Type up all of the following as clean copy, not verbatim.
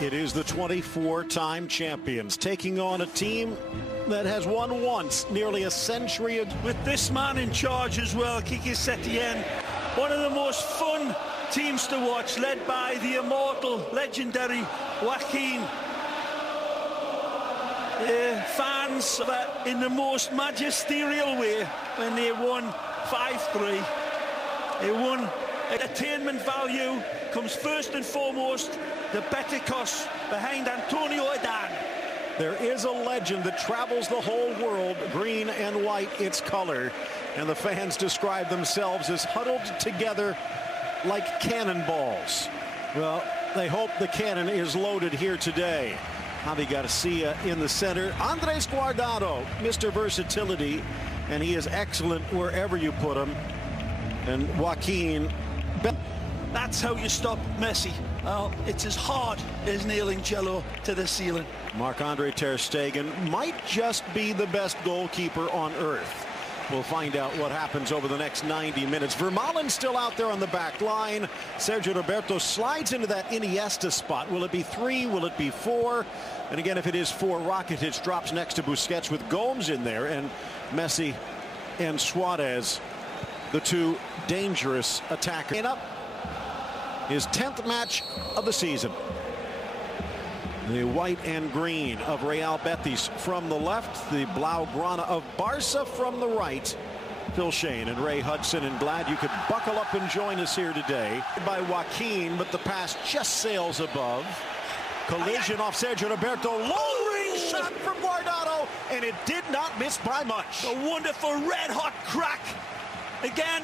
It is the 24-time champions taking on a team that has won once, nearly a century ago. With this man in charge as well, Quique Setién, one of the most fun teams to watch, led by the immortal, legendary Joaquin. Fans in the most magisterial way when they won 5-3. They won. Entertainment value comes first and foremost. The Betis behind Antonio Adan. There is a legend that travels the whole world, green and white, its color, and the fans describe themselves as huddled together like cannonballs. Well, they hope the cannon is loaded here today. Javi Garcia in the center. Andres Guardado, Mr. Versatility, and he is excellent wherever you put him. And Joaquin. That's how you stop Messi. Well, it's as hard as nailing jello to the ceiling. Marc-Andre ter Stegen might just be the best goalkeeper on earth. We'll find out what happens over the next 90 minutes. Vermaelen still out there on the back line. Sergio Roberto slides into that Iniesta spot. Will it be 3? Will it be 4? And again, if it is 4, Rakitic drops next to Busquets with Gomes in there, and Messi and Suarez, the two dangerous attackers. And up his 10th match of the season. The white and green of Real Betis from the left, the Blaugrana of Barca from the right. Phil Shane and Ray Hudson, and glad you could buckle up and join us here today. By Joaquin, but the pass just sails above. Collision off Sergio Roberto. Low-range shot from Guardado, and it did not miss by much. A wonderful red-hot crack. Again,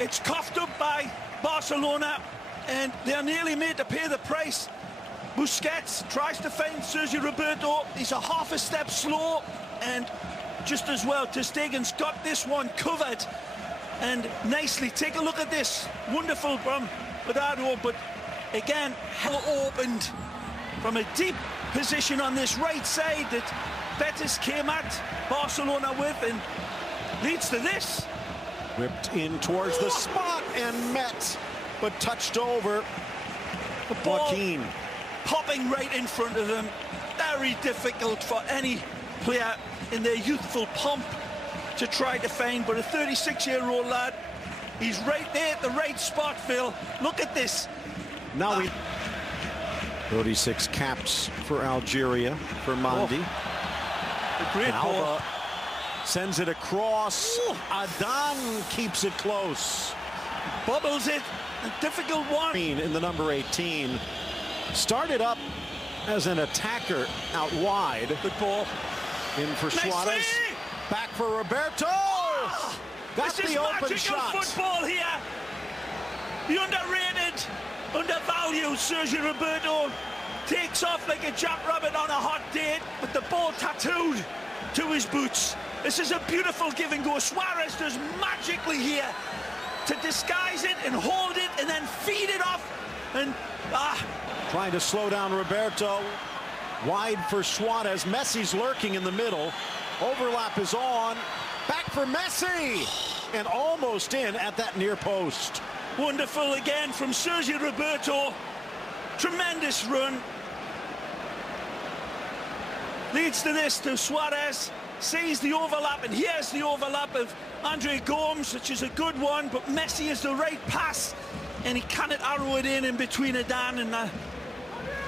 it's coughed up by Barcelona, and they're nearly made to pay the price. Busquets tries to find Sergio Roberto. He's a half a step slow, and just as well, ter Stegen's got this one covered and nicely. Take a look at this. Wonderful from Guardado, but again, hell opened from a deep position on this right side that Betis came at Barcelona with, and leads to this. Whipped in towards the spot and met, but touched over. The ball Joaquin popping right in front of him. Very difficult for any player in their youthful pomp to try to find, but a 36-year-old lad, he's right there at the right spot, Phil. Look at this. Now we 36 caps for Algeria for Mandi. A great ball. Sends it across. Adan keeps it close. Bubbles it. A difficult one. In the number 18. Started up as an attacker out wide. Good ball. In for Suarez. Back for Roberto. Got this the open shot. Football here. The underrated, undervalued Sergio Roberto takes off like a jackrabbit on a hot date, with the ball tattooed to his boots. This is a beautiful give and go. Suarez does magically here to disguise it and hold it and then feed it off. And trying to slow down Roberto. Wide for Suarez. Messi's lurking in the middle. Overlap is on. Back for Messi. And almost in at that near post. Wonderful again from Sergio Roberto. Tremendous run. Leads to this, to Suarez. Sees the overlap, and here's the overlap of Andre Gomes, which is a good one, but Messi is the right pass, and he cannot arrow it in between Adan and the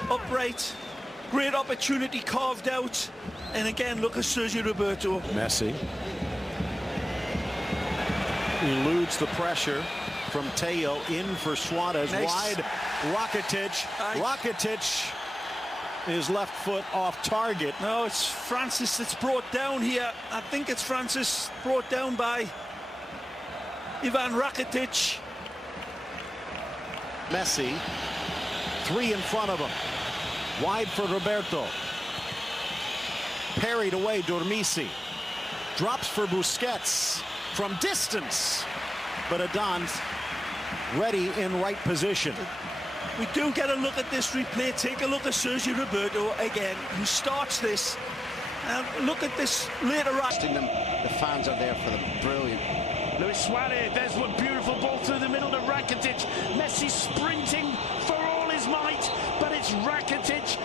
upright. Great opportunity carved out, and again, look at Sergio Roberto. Messi eludes the pressure from Teo, in for Suarez. Nice. Wide, Rakitic. Rakitic, his left foot off target. No, it's Francis that's brought down here. I think it's Francis brought down by Ivan Rakitic. Messi, 3 in front of him. Wide for Roberto. Parried away, Dormisi. Drops for Busquets from distance. But Adan's ready in right position. We do get a look at this replay. Take a look at Sergio Roberto again, who starts this. Look at this later on. The fans are there for them. Brilliant. Luis Suarez, there's one beautiful ball through the middle to Rakitic. Messi sprinting for all his might, but it's Rakitic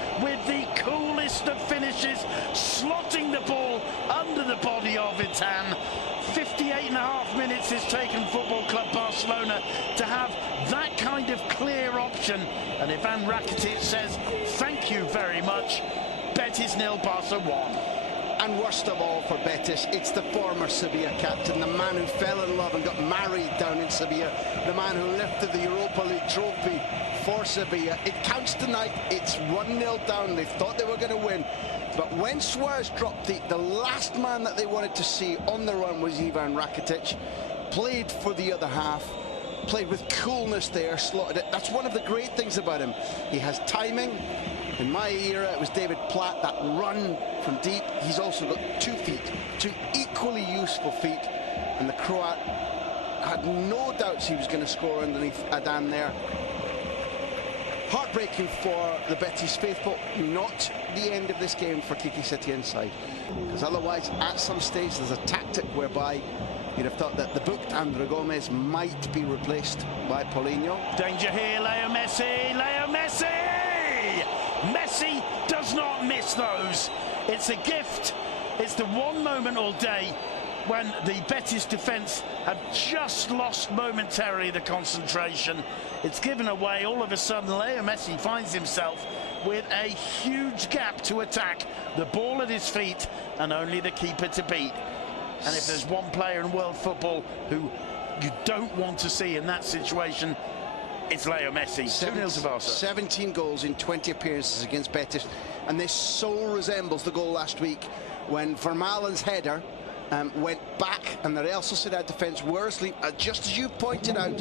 Catalan. 58.5 minutes it's taken Football Club Barcelona to have that kind of clear option. And Ivan Rakitic says, thank you very much. Betis 0, Barca 1. And worst of all for Betis, it's the former Sevilla captain, the man who fell in love and got married down in Sevilla, the man who lifted the Europa League trophy for Sevilla. It counts tonight. It's 1-0 down. They thought they were going to win. But when Suarez dropped the last man that they wanted to see on the run was Ivan Rakitic. Played for the other half, played with coolness there, slotted it. That's one of the great things about him. He has timing. In my era, it was David Platt, that run from deep. He's also got 2 feet, 2 equally useful feet. And the Croat had no doubts he was going to score underneath Adan there. Heartbreaking for the Betis faithful, not the end of this game for Kiki Setien's side. Because otherwise, at some stage, there's a tactic whereby you'd have thought that the booked André Gomes might be replaced by Paulinho. Danger here, Leo Messi, Leo Messi! Messi does not miss those. It's a gift. It's the one moment all day when the Betis defence have just lost momentarily the concentration. It's given away. All of a sudden, Leo Messi finds himself with a huge gap to attack, the ball at his feet, and only the keeper to beat. And if there's one player in world football who you don't want to see in that situation, it's Leo Messi. 2-0 to Barca. 17 goals in 20 appearances against Betis, and this so resembles the goal last week when Vermaelen's header went back and the Real Sociedad defence were asleep. Just as you pointed out,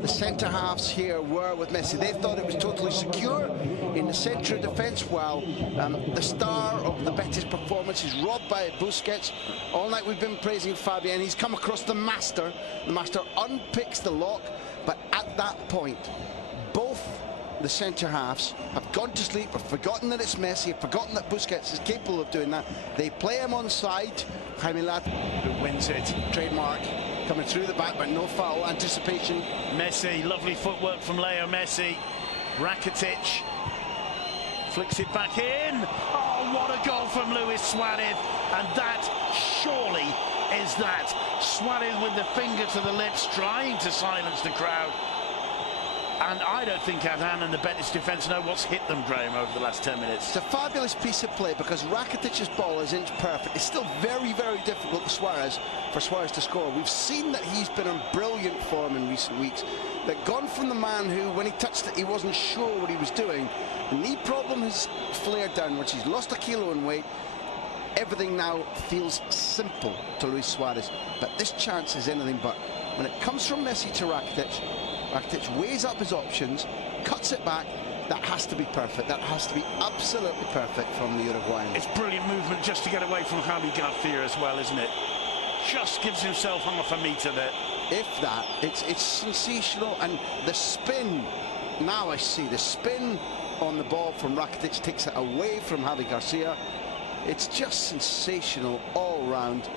the centre-halves here were with Messi. They thought it was totally secure in the centre of defence, while the star of the Betis performance is robbed by Busquets. All night we've been praising Fabian. He's come across the master. The master unpicks the lock, but at that point, both the centre-halves have gone to sleep, have forgotten that it's Messi, have forgotten that Busquets is capable of doing that. They play him on side. Jaime Lad, who wins it, trademark, coming through the back, but no foul, anticipation. Messi, lovely footwork from Leo Messi. Rakitic flicks it back in. Oh, what a goal from Luis Suarez. And that surely is that. Suarez with the finger to the lips, trying to silence the crowd. And I don't think Adan and the Betis defence know what's hit them, Graham, over the last 10 minutes. It's a fabulous piece of play because Rakitic's ball is inch perfect. It's still very, very difficult for Suarez to score. We've seen that he's been in brilliant form in recent weeks. That gone from the man who, when he touched it, he wasn't sure what he was doing. The knee problem has flared downwards. He's lost a kilo in weight. Everything now feels simple to Luis Suarez. But this chance is anything but. When it comes from Messi to Rakitic, Rakitic weighs up his options, cuts it back. That has to be perfect. That has to be absolutely perfect from the Uruguayan. It's brilliant movement just to get away from Javi Garcia as well, isn't it? Just gives himself half a metre there. If that, it's sensational. And the spin, now I see the spin on the ball from Rakitic takes it away from Javi Garcia. It's just sensational all round.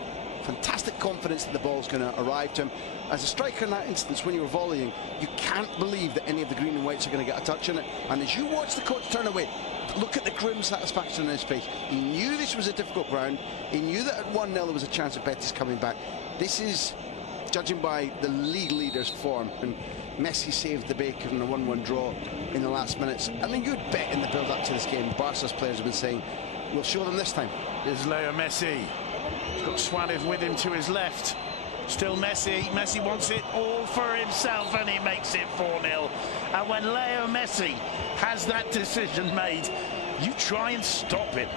Fantastic confidence that the ball's going to arrive to him. As a striker in that instance, when you're volleying, you can't believe that any of the green and whites are going to get a touch on it. And as you watch the coach turn away, look at the grim satisfaction on his face. He knew this was a difficult ground. He knew that at 1-0 there was a chance of Betis coming back. This is, judging by the league leader's form, and Messi saved the bacon in a 1-1 draw in the last minutes. I mean, you'd bet in the build-up to this game, Barca's players have been saying, we'll show them this time. There's Leo Messi. He's got Suarez with him to his left. Still Messi. Messi wants it all for himself, and he makes it 4-0. And when Leo Messi has that decision made, you try and stop him.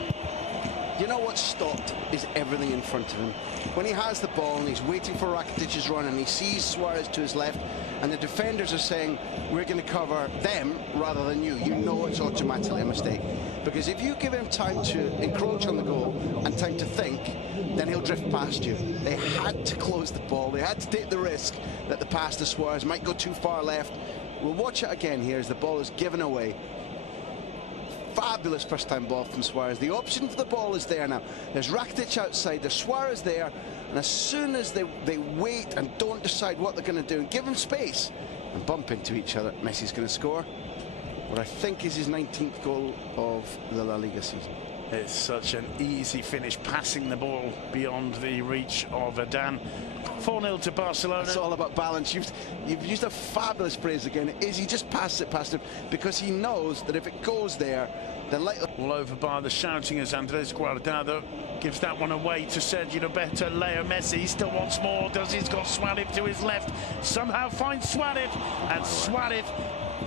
You know what's stopped is everything in front of him. When he has the ball and he's waiting for Rakitic's run and he sees Suarez to his left and the defenders are saying, we're going to cover them rather than you, you know it's automatically a mistake. Because if you give him time to encroach on the goal and time to think, then he'll drift past you. They had to close the ball. They had to take the risk that the pass to Suarez might go too far left. We'll watch it again here as the ball is given away. Fabulous first-time ball from Suarez. The option for the ball is there now. There's Rakitic outside, there's Suarez there, and as soon as they wait and don't decide what they're going to do and give him space and bump into each other, Messi's going to score what I think is his 19th goal of the La Liga season. It's such an easy finish, passing the ball beyond the reach of Adan. 4-0 to Barcelona. It's all about balance. You've used a fabulous phrase again. Is he just passed it past him because he knows that if it goes there, then all over by the shouting as Andres Guardado gives that one away to Sergio Roberto. Leo Messi, he still wants more. He's got Suarez to his left. Somehow finds Suarez, and Suarez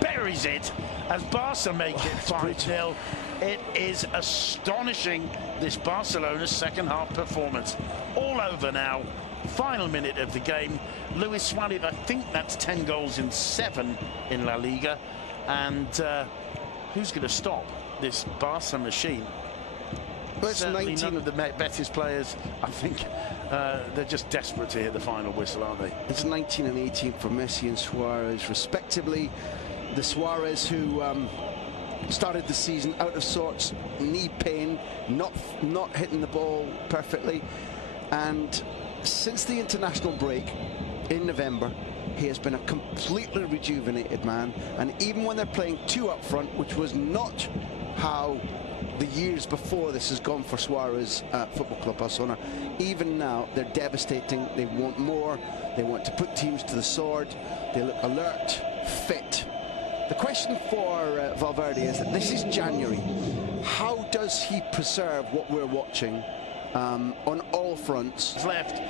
buries it as Barca make it 5-0. It is astonishing, this Barcelona's second half performance. All over now. Final minute of the game. Luis Suarez, I think that's 10 goals in 7 in La Liga. And who's going to stop this Barca machine? Well, certainly none of the Betis players. I think they're just desperate to hear the final whistle, aren't they? It's 19 and 18 for Messi and Suarez, respectively. The Suarez who started the season out of sorts, knee pain, not hitting the ball perfectly, and since the international break in November, he has been a completely rejuvenated man. And even when they're playing 2 up front, which was not how the years before this has gone for Suarez at Football Club Barcelona, even now they're devastating. They want more. They want to put teams to the sword. They look alert, fit. The question for Valverde is that this is January. How does he preserve what we're watching on all fronts? Left.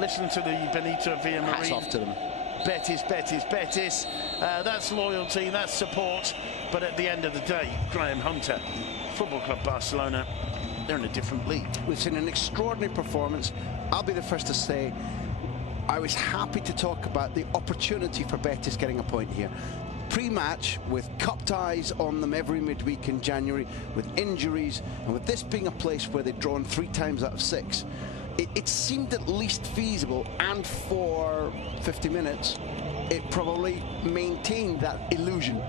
Listen to the Benito Villamarín. Hats off to them. Betis, Betis, Betis. That's loyalty, that's support. But at the end of the day, Graham Hunter, Football Club Barcelona, they're in a different league. We've seen an extraordinary performance. I'll be the first to say I was happy to talk about the opportunity for Betis getting a point here. Pre-match, with cup ties on them every midweek in January, with injuries, and with this being a place where they've drawn 3 times out of 6, it seemed at least feasible, and for 50 minutes, it probably maintained that illusion.